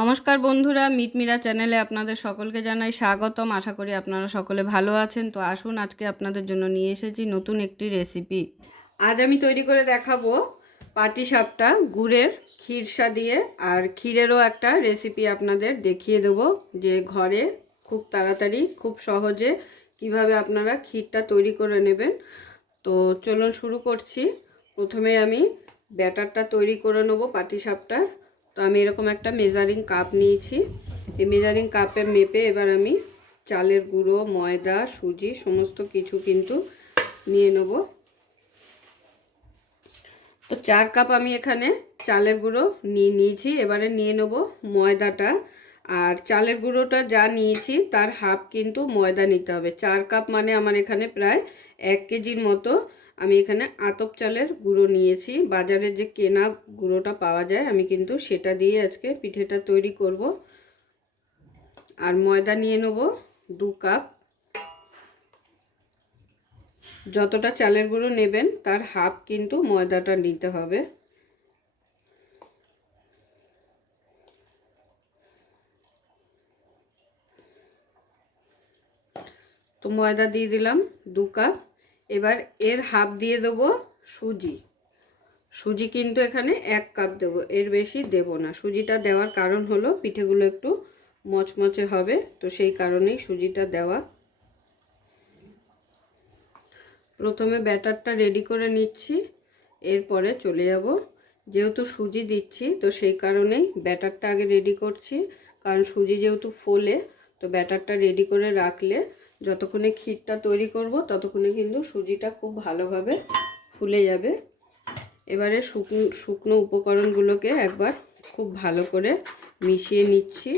নমস্কার বন্ধুরা, মিটমিরা চ্যানেলে আপনাদের সকলকে জানাই স্বাগতম। আশা করি আপনারা সকলে ভালো আছেন। তো আসুন, আজকে আপনাদের জন্য নিয়ে এসেছি নতুন একটি রেসিপি। আজ আমি তৈরি করে দেখাবো পাটিসাপটা গুড়ের ক্ষীরসা দিয়ে। আর ক্ষীরেরও একটা রেসিপি আপনাদের দেখিয়ে দেবো, যে ঘরে খুব তাড়াতাড়ি খুব সহজে কিভাবে আপনারা ক্ষীরটা তৈরি করে নেবেন। তো চলুন শুরু করছি। প্রথমে আমি ব্যাটারটা তৈরি করে নেবো পাটিসাপটার। তো আমি এরকম একটা মেজারিং কাপ নিয়েছি। এই মেজারিং কাপে মেপে এবার আমি চালের গুঁড়ো, ময়দা, সুজি সমস্ত কিছু কিন্তু নিয়ে নেব। তো 4 কাপ আমি এখানে চালের গুঁড়ো নিয়েছি। এবারে নিয়ে নেব ময়দাটা। আর চালের গুঁড়োটা যা নিয়েছি তার হাফ কিন্তু ময়দা নিতে হবে। 4 কাপ মানে আমার এখানে প্রায় 1 কেজির মতো আমি এখানে আতপ চালের গুঁড়ো নিয়েছি। বাজারে যে কেনা গুঁড়োটা পাওয়া যায়, আমি কিন্তু সেটা দিয়ে আজকে পিঠেটা তৈরি করব। আর ময়দা নিয়ে নেব 2 কাপ। যতটা চালের গুঁড়ো নেবেন তার হাফ কিন্তু ময়দাটা নিতে হবে। তো ময়দা দিয়ে দিলাম 2 কাপ। এবার এর হাফ দিয়ে দেবো সুজি। সুজি কিন্তু এখানে 1 কাপ দেবো, এর বেশি দেব না। সুজিটা দেওয়ার কারণ হলো পিঠেগুলো একটু মচমচে হবে, তো সেই কারণেই সুজিটা দেওয়া। প্রথমে ব্যাটারটা রেডি করে নিচ্ছি, এরপরে চলে যাব। যেহেতু সুজি দিচ্ছি তো সেই কারণেই ব্যাটারটা আগে রেডি করছি। কারণ সুজি যেহেতু ফোলে, তো ব্যাটারটা রেডি করে রাখলে যতক্ষণে ক্ষীরটা তৈরি করব ততক্ষণে কিন্তু সুজিটা খুব ভালোভাবে ফুলে যাবে। এবারে শুকনো উপকরণগুলোকে একবার খুব ভালো করে মিশিয়ে নিচ্ছি।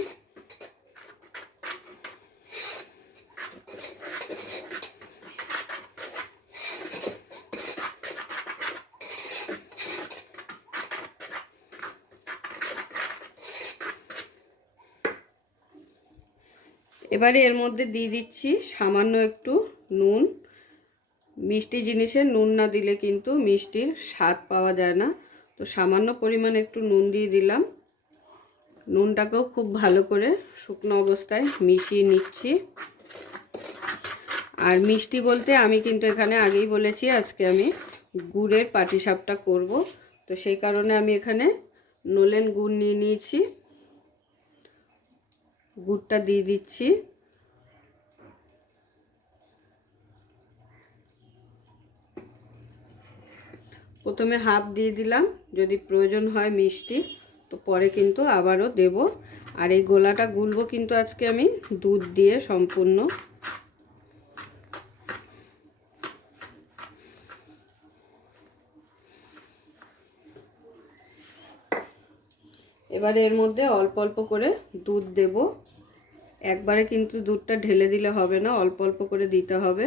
এবারে এর মধ্যে দিয়ে দিচ্ছি সামান্য একটু নুন। মিষ্টি জিনিসে নুন না দিলে কিন্তু মিষ্টির স্বাদ পাওয়া যায় না। তো সামান্য পরিমাণ একটু নুন দিয়ে দিলাম। নুনটাকেও খুব ভালো করে শুকনো অবস্থায় মিশিয়ে নিচ্ছি। আর মিষ্টি বলতে আমি কিন্তু এখানে আগেই বলেছি আজকে আমি গুড়ের পাটিসাপটা করব। তো সেই কারণে আমি এখানে নলেন গুড় নিয়ে নিয়েছি। গুড়টা দিয়ে দিচ্ছি। প্রথমে হাফ দিয়ে দিলাম, যদি প্রয়োজন হয় মিষ্টি তো পরে কিন্তু আবারও দেব। আর এই গোলাটা গুলবো কিন্তু আজকে আমি দুধ দিয়ে সম্পূর্ণ। এবারে এর মধ্যে অল্প অল্প করে দুধ দেব। একবারে কিন্তু দুধটা ঢেলে দিলে হবে না, অল্প অল্প করে দিতে হবে।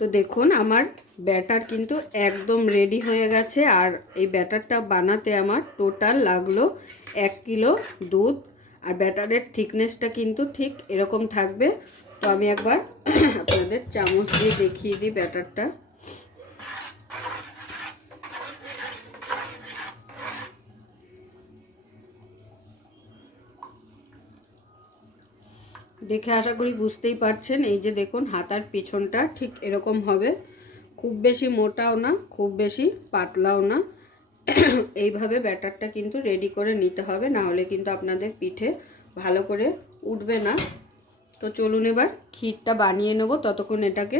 তো দেখুন আমার ব্যাটার কিন্তু একদম রেডি হয়ে গেছে। আর এই ব্যাটারটা বানাতে আমার টোটাল লাগলো 1 কিলো দুধ। আর ব্যাটারের থিকনেসটা কিন্তু ঠিক এরকম থাকবে। তো আমি একবার আপনাদের চামচ দিয়ে দেখিয়ে দিই ব্যাটারটা। দেখে আশা করি বুঝতেই পারছেন। এই যে দেখুন হাতার পিছনটা ঠিক এরকম হবে। খুব বেশি মোটাও না, খুব বেশি পাতলাও না। এইভাবে ব্যাটারটা কিন্তু রেডি করে নিতে হবে, না হলে কিন্তু আপনাদের পিঠে ভালো করে উঠবে না। তো চলুন এবার ক্ষীরটা বানিয়ে নেব। ততক্ষণ এটাকে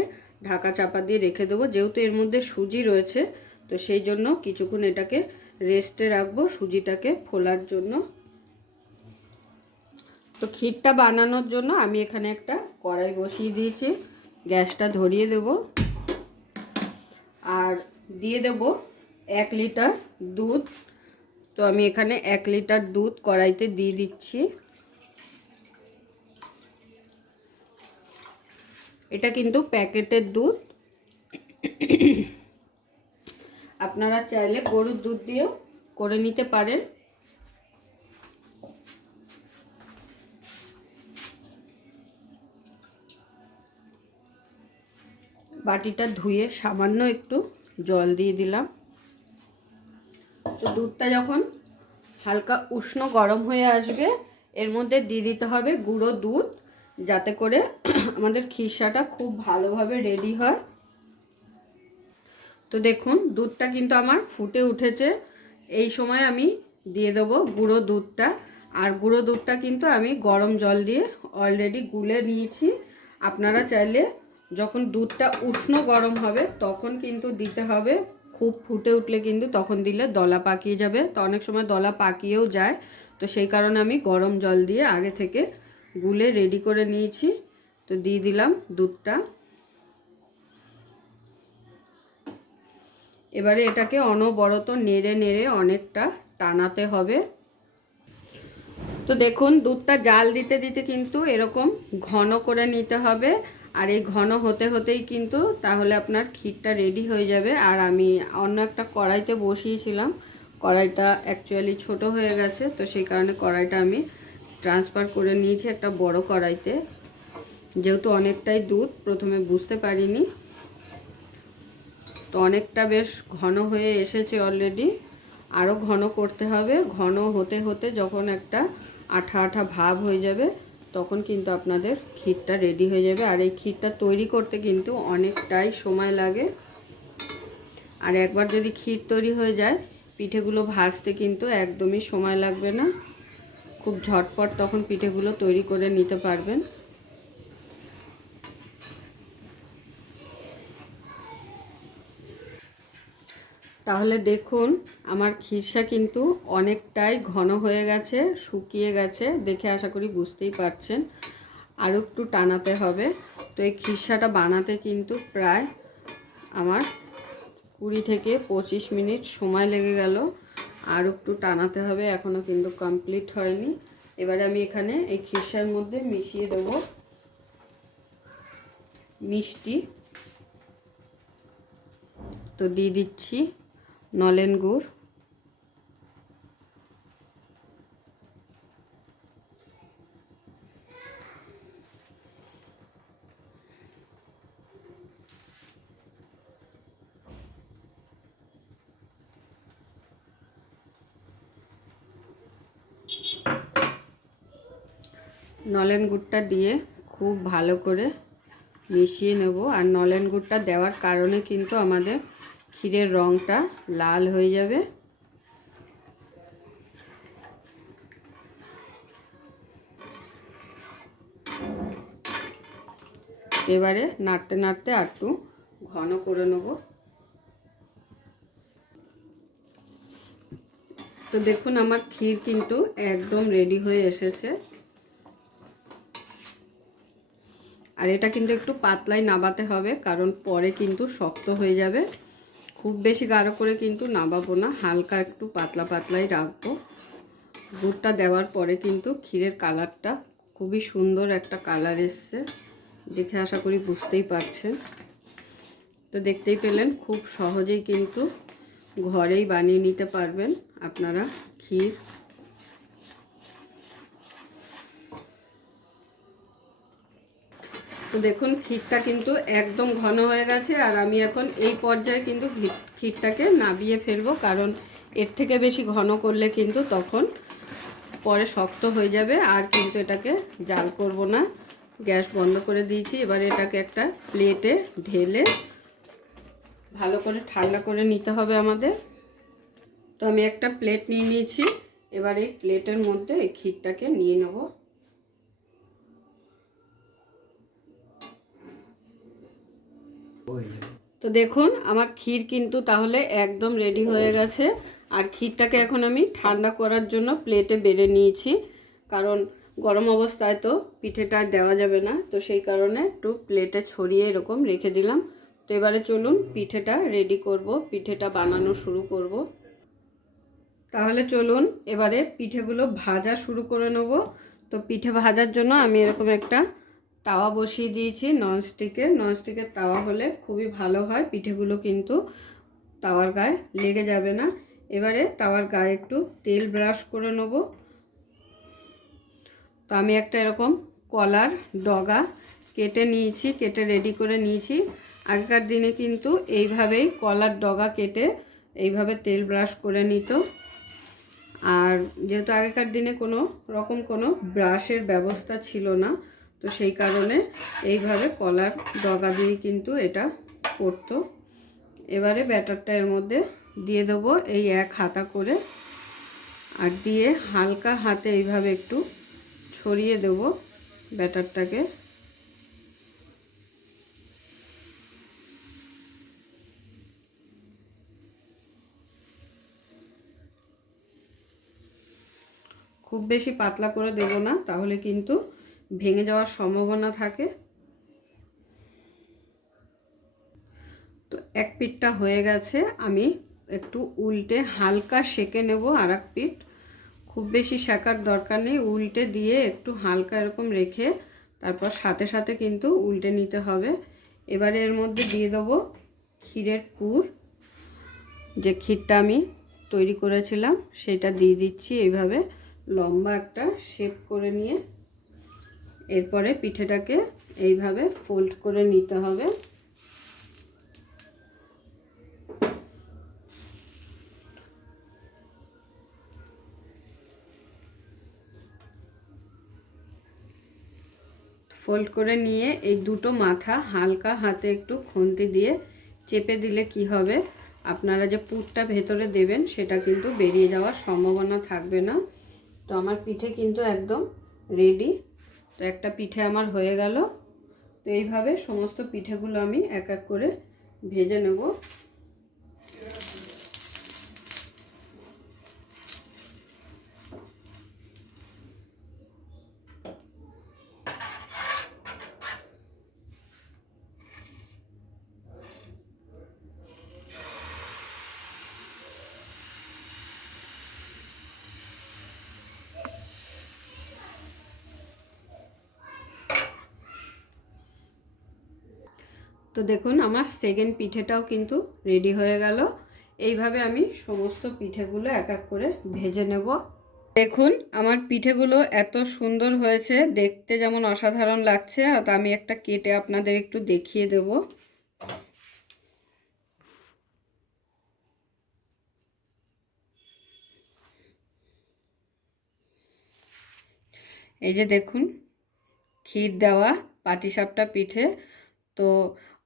ঢাকা চাপা দিয়ে রেখে দেবো। যেহেতু এর মধ্যে সুজি রয়েছে তো সেই জন্য কিছুক্ষণ এটাকে রেস্টে রাখবো সুজিটাকে ফোলার জন্য। তো ক্ষীরটা বানানোর জন্য আমি এখানে একটা কড়াই বসিয়ে দিয়েছি। গ্যাসটা ধরিয়ে দেব আর দিয়ে দেব 1 লিটার দুধ। তো আমি এখানে 1 লিটার দুধ কড়াইতে দিয়ে দিচ্ছি। এটা কিন্তু প্যাকেটের দুধ, আপনারা চাইলে গরুর দুধ দিয়েও করে নিতে পারেন। বাটিটা ধুয়ে সামান্য একটু জল দিয়ে দিলাম। তো দুধটা যখন হালকা উষ্ণ গরম হয়ে আসবে এর মধ্যে দিয়ে দিতে হবে গুঁড়ো দুধ, যাতে করে আমাদের খিরসাটা খুব ভালোভাবে রেডি হয়। তো দেখুন দুধটা কিন্তু আমার ফুটে উঠেছে। এই সময় আমি দিয়ে দেবো গুঁড়ো দুধটা। আর গুঁড়ো দুধটা কিন্তু আমি গরম জল দিয়ে অলরেডি গুলে নিয়েছি। আপনারা চাইলে যখন দুধটা উষ্ণ গরম হবে তখন কিন্তু দিতে হবে। খুব ফুটে উঠলে কিন্তু তখন দিলে দলা পাকিয়ে যাবে, তো অনেক সময় দলা পাকিয়েও যায়। তো সেই কারণে আমি গরম জল দিয়ে আগে থেকে গুলে রেডি করে নিয়েছি। তো দিয়ে দিলাম দুধটা। এবারে এটাকে অনবরত নেড়ে নেড়ে অনেকটা টানাতে হবে। তো দেখুন দুধটা জাল দিতে দিতে কিন্তু এরকম ঘন করে নিতে হবে। আর এই ঘন হতে হতেই কিন্তু তাহলে আপনার ক্ষীরটা রেডি হয়ে যাবে। আর আমি অন্য একটা কড়াইতে বসিয়েছিলাম, কড়াইটা অ্যাকচুয়ালি ছোট হয়ে গেছে, তো সেই কারণে কড়াইটা আমি ট্রান্সফার করে নিয়েছি একটা বড় কড়াইতে। যেহেতু অনেকটাই দুধ প্রথমে বুঝতে পারিনি, তো অনেকটা বেশ ঘন হয়ে এসেছে অলরেডি। আরও ঘন করতে হবে। ঘন হতে হতে যখন একটা আঠা আঠা ভাব হয়ে যাবে তখন কিন্তু আপনাদের ক্ষীরটা রেডি হয়ে যাবে। আর এই ক্ষীরটা তৈরি করতে কিন্তু অনেকটাই সময় লাগে। আর একবার যদি ক্ষীর তৈরি হয়ে যায় পিঠেগুলো ভাজতে কিন্তু একদমই সময় লাগবে না, খুব ঝটপট তখন পিঠেগুলো তৈরি করে নিতে পারবেন। তাহলে দেখুন আমার খিরসা কিন্তু অনেকটাই ঘন হয়ে গেছে, শুকিয়ে গেছে, দেখে আশা করি বুঝতেই পারছেন। আরও একটু টানাতে হবে। তো এই খিরসাটা বানাতে কিন্তু প্রায় আমার 20 থেকে 25 মিনিট সময় লেগে গেল। আরও একটু টানাতে হবে, এখনও কিন্তু কমপ্লিট হয়নি। এবারে আমি এখানে এই খিরসার মধ্যে মিশিয়ে দেব মিষ্টি। তো দিয়ে দিচ্ছি নলেন গুড়, নলেন গুড়টা দিয়ে খুব ভালো করে মিশিয়ে নেব। আর নলেন গুড়টা দেওয়ার কারণে কিন্তু আমাদের ক্ষীরের রঙটা লাল হয়ে যাবে। এবারে নাড়তে নাড়তে একটু ঘন করে নেব। তো দেখুন আমার ক্ষীর কিন্তু একদম রেডি হয়ে এসেছে। আর এটা কিন্তু একটু পাতলাই নাবাতে হবে, কারণ পরে কিন্তু শক্ত হয়ে যাবে। খুব বেশি গাঢ় করে কিন্তু নাবাবো না, হালকা একটু পাতলা পাতলাই রাখবো। গুড়টা দেওয়ার পরে কিন্তু ক্ষীরের কালারটা খুবই সুন্দর একটা কালার এসছে, দেখে আশা করি বুঝতেই পারছেন। তো দেখতেই পেলেন খুব সহজেই কিন্তু ঘরেই বানিয়ে নিতে পারবেন আপনারা ক্ষীর। তো দেখুন ক্ষীরটা কিন্তু একদম ঘন হয়ে গেছে। আর আমি এখন এই পর্যায়ে কিন্তু ক্ষীরটাকে নাবিয়ে ফেলবো, কারণ এর থেকে বেশি ঘন করলে কিন্তু তখন পরে শক্ত হয়ে যাবে। আর কিন্তু এটাকে জাল করব না, গ্যাস বন্ধ করে দিয়েছি। এবারে এটাকে একটা প্লেটে ঢেলে ভালো করে ঠান্ডা করে নিতে হবে আমাদের। তো আমি একটা প্লেট নিয়ে নিয়েছি, এবার এই প্লেটের মধ্যে এই ক্ষীরটাকে নিয়ে নেব। তো দেখুন আমার ক্ষীর কিন্তু তাহলে একদম রেডি হয়ে গেছে। আর ক্ষীরটাকে এখন আমি ঠান্ডা করার জন্য প্লেটে বেড়ে নিয়েছি, কারণ গরম অবস্থায় তো পিঠেটা দেওয়া যাবে না, তো সেই কারণে একটু প্লেটে ছড়িয়ে এরকম রেখে দিলাম। তো এবারে চলুন পিঠেটা রেডি করব, পিঠেটা বানানো শুরু করব। তাহলে চলুন এবারে পিঠেগুলো ভাজা শুরু করে নেব। তো পিঠে ভাজার জন্য আমি এরকম একটা তাওয়া বসিয়ে দিয়েছি ননস্টিকের তাওয়া হলে খুবই ভালো হয়, পিঠেগুলো কিন্তু তাওয়ার গায়ে লেগে যাবে না। এবারে তাওয়ার গায়ে একটু তেল ব্রাশ করে নেব। তো আমি একটা এরকম কলার ডগা কেটে নিয়েছি, কেটে রেডি করে নিয়েছি। আগেকার দিনে কিন্তু এইভাবেই কলার ডগা কেটে এইভাবে তেল ব্রাশ করে নিত। আর যেহেতু আগেকার দিনে কোনো ব্রাশের ব্যবস্থা ছিল না, তো সেই কারণে এইভাবে কলার ডগা দিয়ে কিন্তু এটা করতো। এবারে ব্যাটারটা এর মধ্যে দিয়ে দেবো এই এক হাতা করে, আর দিয়ে হালকা হাতে এইভাবে একটু ছড়িয়ে দেবো ব্যাটারটাকে। খুব বেশি পাতলা করে দেব না, তাহলে কিন্তু ভেঙে যাওয়ার সম্ভাবনা থাকে। তো এক পিঠটা হয়ে গেছে, আমি একটু উল্টে হালকা সেঁকে নেব আর এক পিঠ। খুব বেশি সেঁকার দরকার নেই, উল্টে দিয়ে একটু হালকা এরকম রেখে তারপর সাথে সাথে কিন্তু উল্টে নিতে হবে। এবারে এর মধ্যে দিয়ে দেবো ক্ষীরের পুর। যে ক্ষীরটা আমি তৈরি করেছিলাম সেটা দিয়ে দিচ্ছি এইভাবে লম্বা একটা শেপ করে নিয়ে। এরপরে পিঠেটাকে এইভাবে ফোল্ড করে নিতে হবে। ফোল্ড করে নিয়ে এই দুটো মাথা হালকা হাতে একটু খুন্তি দিয়ে চেপে দিলে কি হবে, আপনারা যে পুরটা ভেতরে দেবেন সেটা কিন্তু বেরিয়ে যাওয়ার সম্ভাবনা থাকবে না। তো আমার পিঠে কিন্তু একদম রেডি। তো একটা পিঠে আমার হয়ে গেল। তো এইভাবে সমস্ত পিঠেগুলো আমি এক এক করে ভেজে নেব। তো দেখুন আমার সেকেন্ড পিঠেটাও কিন্তু রেডি হয়ে গেল। এইভাবে আমি সমস্ত পিঠেগুলো এক এক করে ভেজে নেব। দেখুন আমার পিঠেগুলো এত সুন্দর হয়েছে, দেখতে যেমন অসাধারণ লাগছে, আর আমি একটা কেটে আপনাদের একটু দেখিয়ে দেব। এই যে দেখুন ক্ষীর দেওয়া পাটিসাপটা পিঠে। তো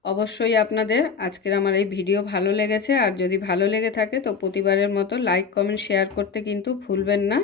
অবশ্যই আপনাদের আজকের আমার এই ভিডিও ভালো লেগেছে, আর যদি ভালো লেগে থাকে তো প্রতিবারের মতো লাইক কমেন্ট শেয়ার করতে কিন্তু ভুলবেন না।